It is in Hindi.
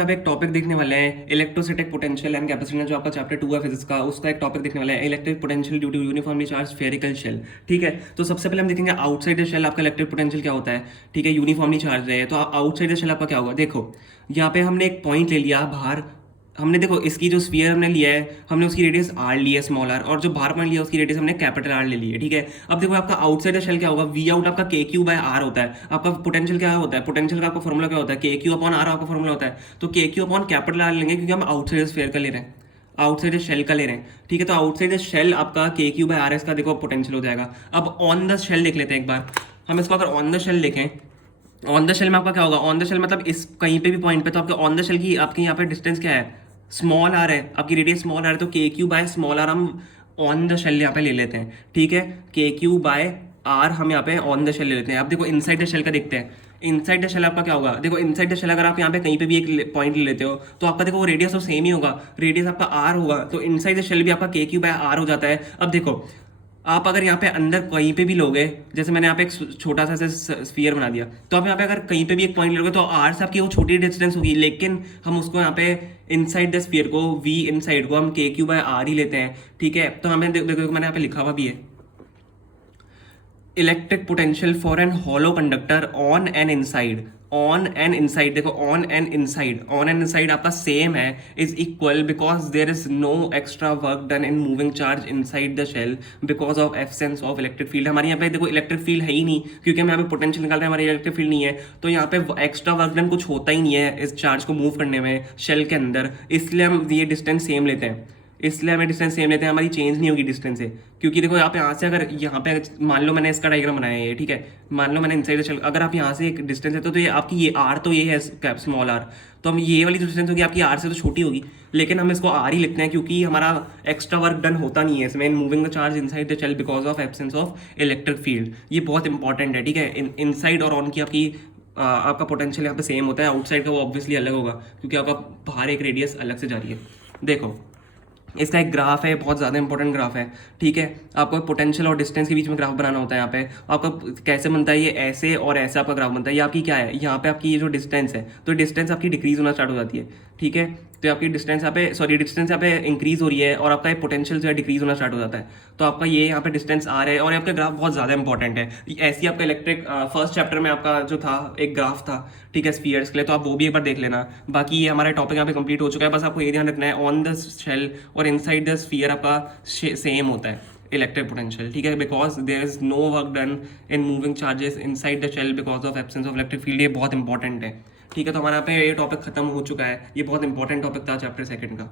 अब एक टॉपिक देखने वाले हैं इलेक्ट्रोस्टैटिक पोटेंशियल एंड कैपेसिटेंस, जो आपका चैप्टर 2 है फिजिक्स का, उसका एक टॉपिक देखने वाला है electric potential due to uniformly charge spherical shell. ठीक है, तो सबसे पहले हम देखेंगे आउटसाइड द शेल आपका इलेक्ट्रिक पोटेंशियल क्या होता है। ठीक है, यूनिफॉर्मली चार्ज रहे तो आउटसाइड द शेल आपका क्या होगा। देखो यहाँ पे हमने एक पॉइंट ले लिया बाहर, हमने देखो इसकी जो स्फीयर हमने लिया है, हमने उसकी रेडियस आर ली है स्मॉल आर, और जो बाहर पॉइंट लिया उसकी रेडियस हमने कैपिटल आर ले ली है। ठीक है, अब देखो आपका आउटसाइड शेल क्या होगा, वी आउट आपका के क्यू बाय आर होता है। आपका पोटेंशियल क्या होता है, पोटेंशियल का आपका फॉर्मूला क्या होता है, के क्यू अपॉन आर आपका फॉर्मूला होता है। तो के क्यू अपॉन कैपिटल आर लेंगे क्योंकि हम आउटसाइड स्फीयर का ले रहे हैं, आउटसाइड शेल का ले रहे हैं। ठीक है, तो आउटसाइड शेल आपका के क्यू बाय आर एस का देखो पोटेंशियल हो जाएगा। अब ऑन द शेल देख लेते हैं एक बार, हम इसको अगर ऑन द शेल देखें, ऑन द शेल में आपका क्या होगा, ऑन द शेल मतलब इस कहीं पे भी पॉइंट पे, तो आपके ऑन द शेल की आपके यहाँ पे डिस्टेंस क्या है, स्मॉल आर है, आपकी रेडियस स्मॉल आर है, तो के क्यू बाय स्मॉल आर हम ऑन द शेल यहाँ पे ले लेते हैं। ठीक है, के क्यू बाय आर हम यहाँ पे ऑन द शेल ले लेते हैं। अब देखो इनसाइड द शेल का देखते हैं, इनसाइड द शेल आपका क्या होगा। देखो इनसाइड द शेल अगर आप यहाँ पे कहीं पे भी एक पॉइंट ले लेते हो तो आपका देखो वो रेडियस तो सेम ही होगा, रेडियस आपका आर होगा, तो इनसाइड द शेल भी आपका के क्यू बाय आर हो जाता है। अब देखो आप अगर यहाँ पे अंदर कहीं पे भी लोगे, जैसे मैंने यहाँ पे एक छोटा सा स्फीयर बना दिया, तो आप यहाँ पे अगर कहीं पे भी एक पॉइंट लोगे तो आर से आपकी वो छोटी डिस्टेंस होगी, लेकिन हम उसको यहाँ पे इनसाइड द स्फीयर को, वी इनसाइड को हम के क्यू बाय आर ही लेते हैं। ठीक है, तो हमें देखो मैंने यहाँ पे लिखा हुआ भी है electric potential for an hollow conductor on an inside, on an inside, देखो on an inside, on an inside आपका सेम है, is equal because there is no extra work done in moving charge inside the shell because of absence of electric field. हमारे यहाँ पे देखो इलेक्ट्रिक फील्ड है ही नहीं, क्योंकि हम यहाँ पे पोटेंशियल निकाल रहे हैं, हमारी इलेक्ट्रिक फील्ड नहीं है, तो यहाँ पे एक्स्ट्रा वर्क डन कुछ होता ही नहीं है इस चार्ज को मूव करने में शेल के अंदर, इसलिए हम ये डिस्टेंस सेम लेते हैं, इसलिए हमें डिस्टेंस सेम लेते हैं, हमारी चेंज नहीं होगी डिस्टेंस से। क्योंकि देखो यहाँ पे यहाँ से अगर यहाँ पे मान लो मैंने इसका डायग्राम बनाया है, ठीक है, मान लो मैंने इनसाइड चल, अगर आप यहाँ से एक डिस्टेंस है तो ये आपकी ये आर तो ये है स्मॉल आर, तो हम ये वाली जो डिस्टेंस होगी आपकी आर से तो छोटी होगी, लेकिन हम इसको आर ही लिखते हैं क्योंकि हमारा एक्स्ट्रा वर्क डन होता नहीं है इसमें moving the charge inside the shell because of absence of electric field. ये बहुत इंपॉर्टेंट है। ठीक है, इनसाइड और ऑन की आपकी आपका पोटेंशियल यहाँ पे सेम होता है, आउटसाइड का वो ऑब्वियसली अलग होगा क्योंकि आपका बाहर एक रेडियस अलग से जा रही है। देखो इसका एक ग्राफ है, बहुत ज़्यादा इंपॉर्टेंट ग्राफ है। ठीक है, आपको पोटेंशियल और डिस्टेंस के बीच में ग्राफ बनाना होता है। यहाँ पे आपका कैसे बनता है, ये ऐसे और ऐसे आपका ग्राफ बनता है। ये आपकी क्या है, यहाँ पे आपकी ये जो डिस्टेंस है, तो डिस्टेंस आपकी डिक्रीज होना स्टार्ट हो जाती है। ठीक है, तो आपकी डिस्टेंस यहाँ पे, सॉरी डिस्टेंस यहाँ पे इंक्रीज हो रही है और आपका पोटेंशियल जो है डिक्रीज होना स्टार्ट हो जाता है। तो आपका ये यहाँ पे डिस्टेंस आ रहा है और आपका ग्राफ बहुत ज़्यादा इंपॉर्टेंट है। ऐसी आपका इलेक्ट्रिक फर्स्ट चैप्टर में आपका जो था एक ग्राफ था, ठीक है, स्फीयर्स के लिए, तो आप वो भी एक बार देख लेना। बाकी ये हमारा टॉपिक यहाँ पे कंप्लीट हो चुका है, बस आपको ये ध्यान रखना है ऑन द शेल और इनसाइड द स्फीयर आपका सेम होता है इलेक्ट्रिक पोटेंशियल। ठीक है, because there is no work done in moving charges inside the shell because of absence of electric field. ये बहुत इंपॉर्टेंट है। ठीक है, तो हमारा यहाँ पे ये टॉपिक खत्म हो चुका है, ये बहुत इंपॉर्टेंट टॉपिक था चैप्टर सेकंड का।